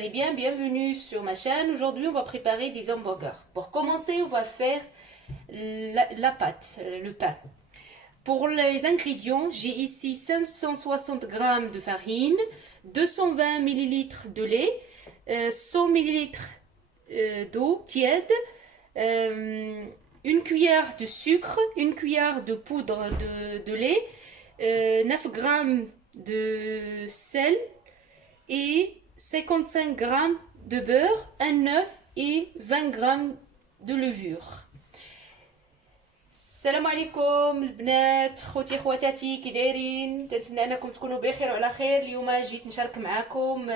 allez bien? Bienvenue sur ma chaîne. Aujourd'hui, on va préparer des hamburgers. Pour commencer, on va faire la pâte, le pain. Pour les ingrédients, j'ai ici 560 g de farine, 220 ml de lait, 100 ml d'eau tiède, une cuillère de sucre, une cuillère de poudre de lait, 9 g de sel et 55 g de beurre, un œuf et 20 g de levure. السلام عليكم البنات، خوتي خواتاتي، كي دايرين؟ تنتمنى انكم تكونوا بخير وعلى خير. اليوم جيت نشارك معكم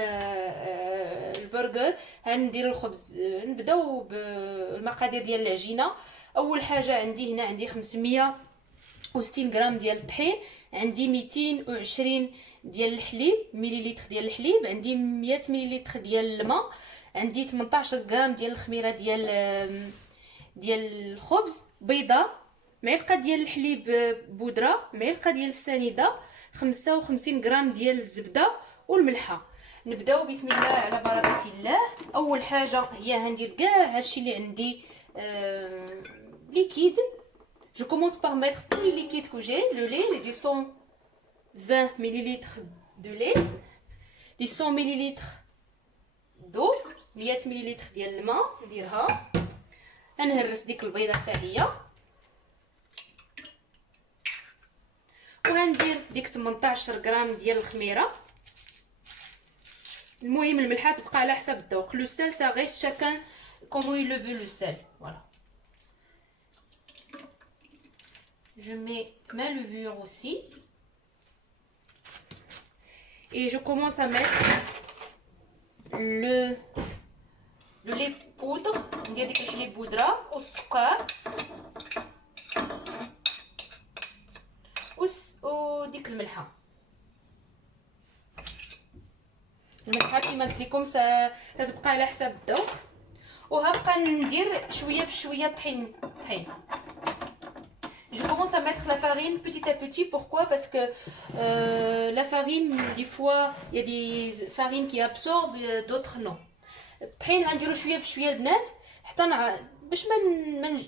البرجر. هندير الخبز. نبداو بالمقادير ديال العجينه. اول حاجه عندي هنا عندي 560 غرام ديال الطحين، عندي 220 ديال الحليب، مليلتر ديال الحليب، عندي 100 مليلتر ديال الماء، عندي 18 غرام ديال الخميره ديال الخبز، بيضه، معلقه ديال الحليب بودره، معلقه ديال السنيده، 55 غرام ديال الزبده والملحه. نبداو بسم الله على بركه الله. اول حاجه هي هندير كاع هادشي اللي عندي liquide. Je commence par mettre tous les liquides que j'ai, le lait, les 220 ml de lait, les 100 ml d'eau, 100 ml ديال الماء نديرها. غنهرس ديك البيضه حتى هي، وغندير ديك 18 غرام ديال الخميره. المهم الملحه تبقى على حسب الذوق. لو سel ça reste chacun comment il le veut le sel. Voilà. Je mets ma levure aussi. Et je commence à mettre le lait poudre. ندير ديك الحليب بودره والسكر وديك الملحه. الملحه كما قلت لكم تبقى على حسب الذوق. وهبقى ندير شويه بشويه طحين. Je commence à mettre la farine petit à petit. Pourquoi? Parce que la farine, des fois, il y a des farines qui absorbent, d'autres non. الطحين غنديرو شويه بشويه البنات حتى باش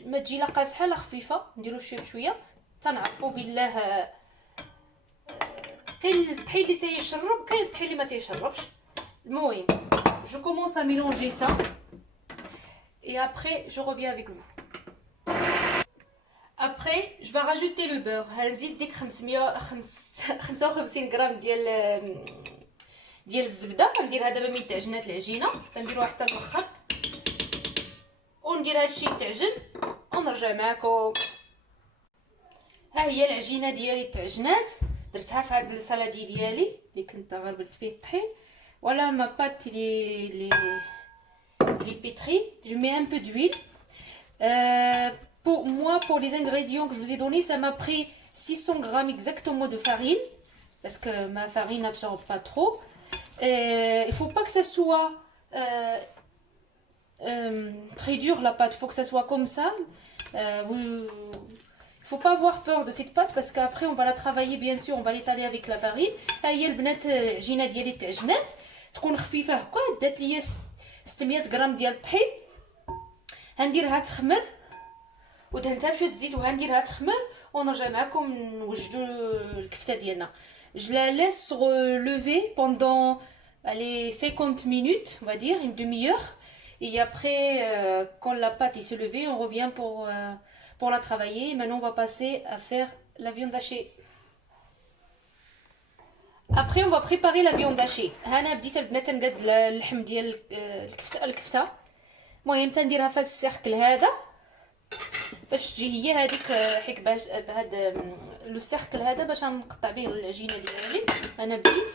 ما تجي لا قاصحه لا خفيفه. نديرو شويه بشويه تنعرفوا بالله. كاين الطحين اللي تيشرب، كاين الطحين اللي ما تيشربش. المهم je commence à mélanger ça et après je reviens avec vous. Après je vais rajouter le beurre. هنزيد ديك 555 غرام ديال الزبده. غنديرها دابا من تعجنات العجينه، كنديروها حتى الاخر وندير هادشي يتعجن ونرجع معكم. ها هي العجينه ديالي تعجنات، درتها في هاد السالادي ديالي اللي كنت غربلت فيه الطحين. ولا ما بات لي pétrie. Je mets un peu d'huile. Pour moi, pour les ingrédients que je vous ai donnés, ça m'a pris 600 grammes exactement de farine, parce que ma farine n'absorbe pas trop. Il faut pas que ça soit très dur la pâte, il faut que ça soit comme ça. Il faut pas avoir peur de cette pâte parce qu'après on va la travailler, bien sûr on va l'étaler avec la farine. هي البنات العجينه ديالي تعجنات، تكون خفيفه هكا. دات ليا 600 غرام ديال الطحين. غنديرها تخمر ودهنتها بشويه الزيت وغنديرها تخمر ونرجع معكم نوجدوا الكفته ديالنا. Je la laisse lever pendant allez 50 minutes, on va dire une demi-heure. Et après quand la pâte est se levée, on revient pour la travailler. Maintenant on va passer à faire la viande hachée. Après on va préparer la viande hachée. هنا بديت البنات نقاد اللحم ديال الكفته. المهم تنديرها في هذا السيركل هذا باش تجي هي هذيك حيت باش بهذا لو سيركل هذا باش نقطع به العجينه ديالي. انا بديت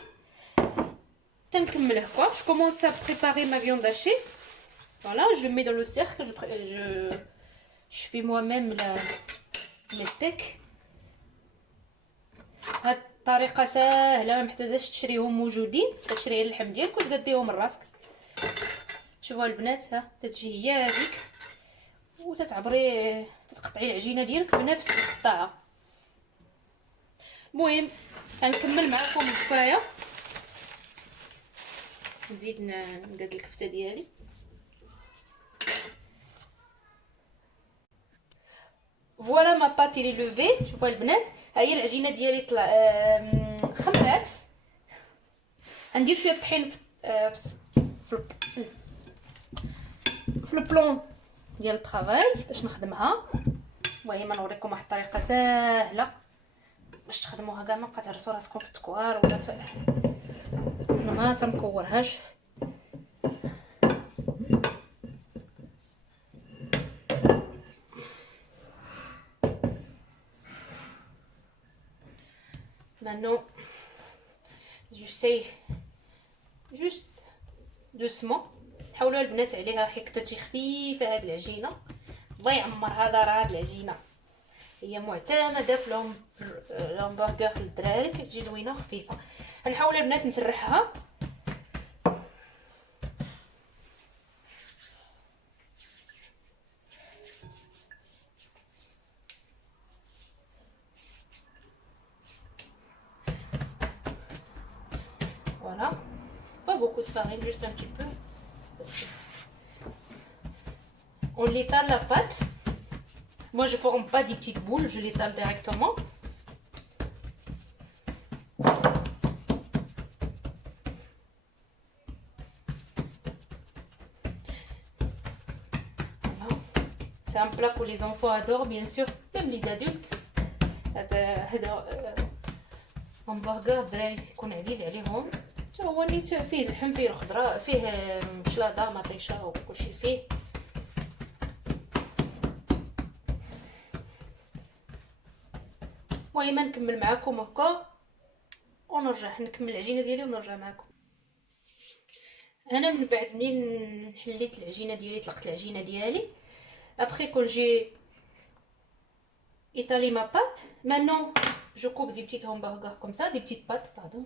تنكمل هكا. Je commence à préparer ma viande hachée. Voilà, je mets dans le cercle, je fais moi-même les steaks. هاد الطريقه ساهله، ما محتاجاش تشريهم موجودين، كتشري اللحم ديالك وتقديهم من راسك. شوفوا البنات، ها تتجي هي هذيك وتتعبري تقطعي العجينه ديالك بنفس القطاعه. المهم غنكمل معكم الفرايه. نزيد نقاد الكفته ديالي. فوالا ما بات لي لوفي. شوفوا البنات، ها هي العجينه ديالي طلع خمرات. غندير شويه طحين في البلون ديال الطرافاي باش نخدمها. المهم نوريكم واحد الطريقه ساهله باش تخدموها كاع، ما تهرسوا راسكم في التكوار ولا في ما تنكورهاش. Maintenant, j'essaie juste doucement. حاولوا البنات عليها حتى تجي خفيفه هاد العجينه. الله يعمرها دار هاد العجينه، هي معتمده في الهامبرغر للدراري، تجي زوينه خفيفه. غنحاول البنات نسرحها. Voilà, pas beaucoup de farine, juste un petit peu. On l'étale la pâte. Moi je forme pas des petites boules, je l'étale directement. Voilà. C'est un plat que les enfants adorent, bien sûr, même les adultes. هذا همبرغر الدراري يكون عزيز عليهم. حتى هو اللي فيه اللحم، فيه الخضره، فيه شلاضه مطيشه وكلشي فيه. المهم نكمل معكم هكا ونرجع نكمل العجينه ديالي ونرجع معكم. انا من بعد منين حليت العجينه ديالي، طلقت العجينه ديالي après quand j'ai étalé ma pâte, maintenant je coupe des petits hamburgers comme ça, des petites pâtes, pardon,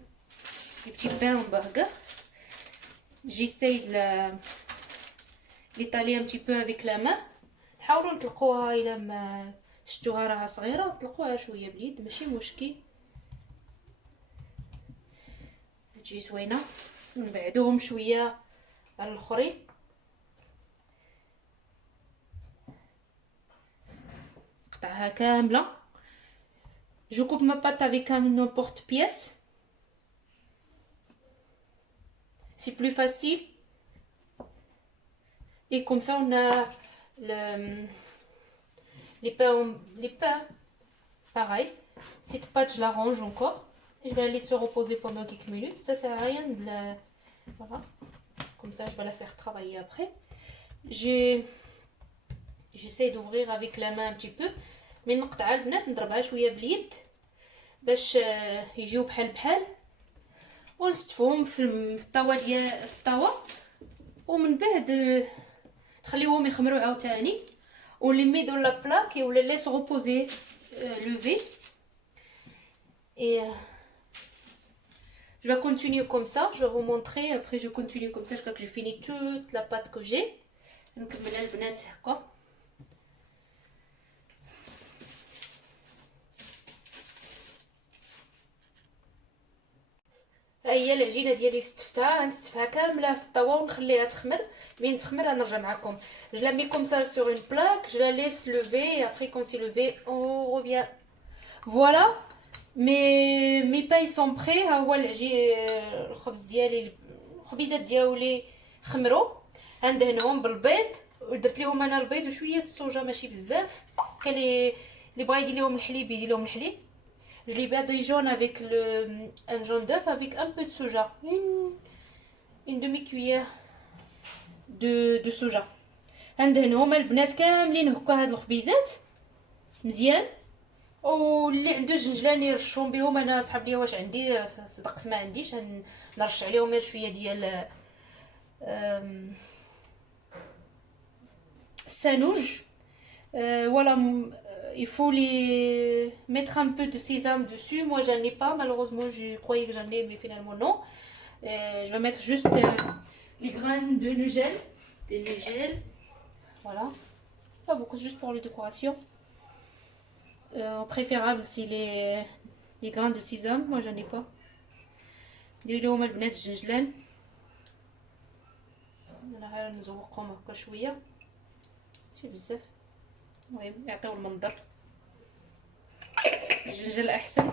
des petits pains hamburgers. J'essaye de l'étaler un petit peu avec la main. حاولوا نطلقوها الى ما شفتوها راها صغيره، نطلقوها شويه باليد ماشي مشكل، تجي زوينه. نبعدوهم شويه على الاخرين. قطعها كامله. Je coupe ma pâte avec un n'importe-pièce. C'est plus facile. Et comme ça on a les pains pareil. Cette pâte je la range encore et je vais la laisser reposer pendant quelques minutes. Ça sert à rien de la... Voilà. Comme ça je vais la faire travailler après. J'essaie d'ouvrir avec la main un petit peu. من نقطعها البنات نضربها شويه باليد باش يجيو بحال ونستفهم في الطاوه في الطاوه، ومن بعد نخليوهم يخمروا عاوتاني ولي مي دون لا بلاك ولا ليس reposer lever et je vais continuer comme ça. Je vais vous montrer après. Je continue comme ça jusqu'à que je finis toute la pâte que j'ai. نكملها البنات هكا. ها هي العجينه ديالي استفتها، غنستفها كامله في الطاوه ونخليها تخمر. من تخمر غنرجع معكم. Je la mets comme ça sur une plaque, je la laisse lever et après quand c'est levé on revient. Voilà, mes pains ils sont prêts. ها هو الخبز ديالي، الخبيزات ديالي خمروا. غندهنهم بالبيض، ودرت لهم انا البيض وشويه الصوجه ماشي بزاف. كان اللي بغا يدير لهم الحليب يدير لهم الحليب. Je les badigeonne avec un jaune d'œuf avec un peu de soja, une demi-cuillère de soja. غندهنهم البنات كاملين هكا هاد الخبيزات مزيان، واللي عنده جنجلان يرشهم بهم. انا صحاب ليا واش عندي صدقت ما عنديش، نرش عليهم غير شويه ديال السانوج. Voilà, il faut les mettre un peu de sésame dessus. Moi j'en ai pas, malheureusement. Je croyais que j'en ai, mais finalement non. Je vais mettre juste les graines de nugel, des nugels. Voilà, pas beaucoup, juste pour les décorations. Préférable si les grains de sésame. Moi j'en ai pas. ديروا البنات الجنجلان انا غير نزوقهم هكا شويه ماشي بزاف. المهم يعطيو المنظر. الدجاجه الاحسن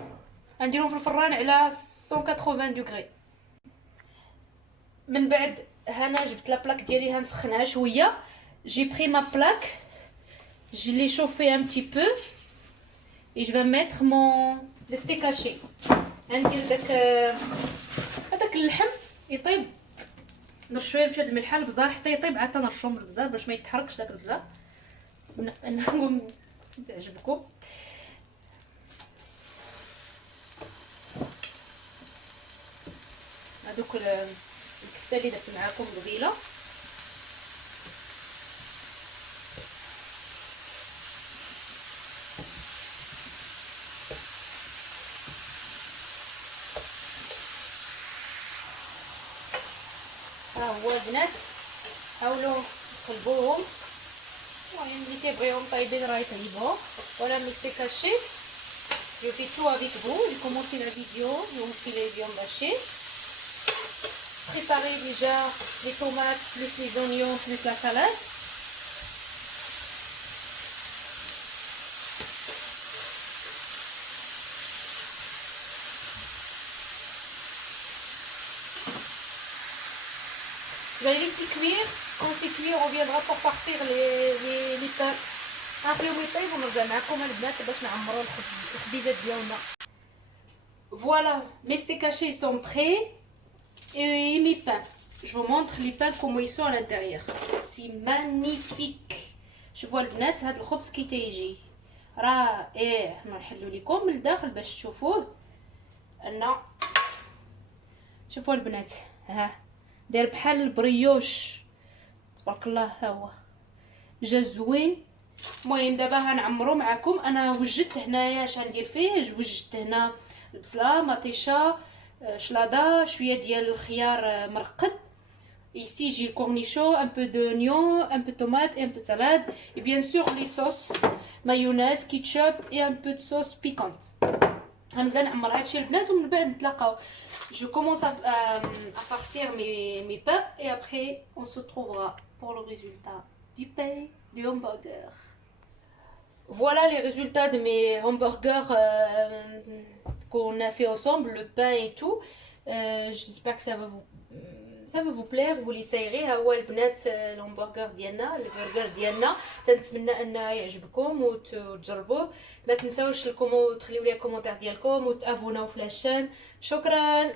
غنديرهم في الفران على 180 دوغري. من بعد هنا جبت لا بلاك ديالي هنسخنها شويه. جي بري ما بلاك je l'ai chauffé un petit peu et je vais mettre le steak haché. غندير هذاك اللحم يطيب نرشويه بشويه الملح البزار حتى يطيب، عاد تنرشوه بالبزار باش ما يتحركش داك البزار. نتمنى انكم تعجبكم. هذوك الكفته اللي درت معاكم قبيله ها هو البنات. حاولوا تقلبوهم، المهم اللي كيبغيهم طايبين راه يطيبهم. ولا مي سي كاشي je fais tout avec vous. J'ai commencé la vidéo, je vous fais les viandes hachées. Préparez déjà les tomates plus les oignons plus la salade. Je vais les laisser cuire. Quand c'est cuit, on reviendra pour partir les pains. نعطيهم يطيب ونرجع معكم البنات باش نعمروا الخبيزات ديالنا. Voilà, mes steaks hachés sont prêts et mes pains. Je vous montre les pains comment ils sont à l'intérieur. C'est magnifique. شوفوا البنات هذا الخبز كي تيجي رائع. نحلو لكم من الداخل باش تشوفوه. انا شوفوا البنات ها داير بحال البريوش تبارك الله. ها هو جا زوين. المهم دابا غنعمرو معكم. انا وجدت هنايا اش غندير فيه. وجدت هنا البصله مطيشه شلاضه شويه ديال الخيار مرقد. ici j'ai le cornichon, un peu d'oignon, un peu de tomate et un peu de salade et bien sûr les sauces mayonnaise, ketchup et un peu de sauce piquante. غنبدا نعمر هادشي البنات ومن بعد نتلاقاو. je commence à farcir mes pains et après on se retrouvera pour le résultat du pain du hamburger. Voilà les résultats de mes hamburgers qu'on a fait ensemble, le pain et tout. J'espère que ça va vous plaire. vous l'essayerez. ها هو البنات الهمبرغر ديالنا البرجر ديالنا. تنتمنى ان يعجبكم وتجربوه. ما تنساوش تخليو لي كومونتير ديالكم وتابوناو في لاشين. شكرا.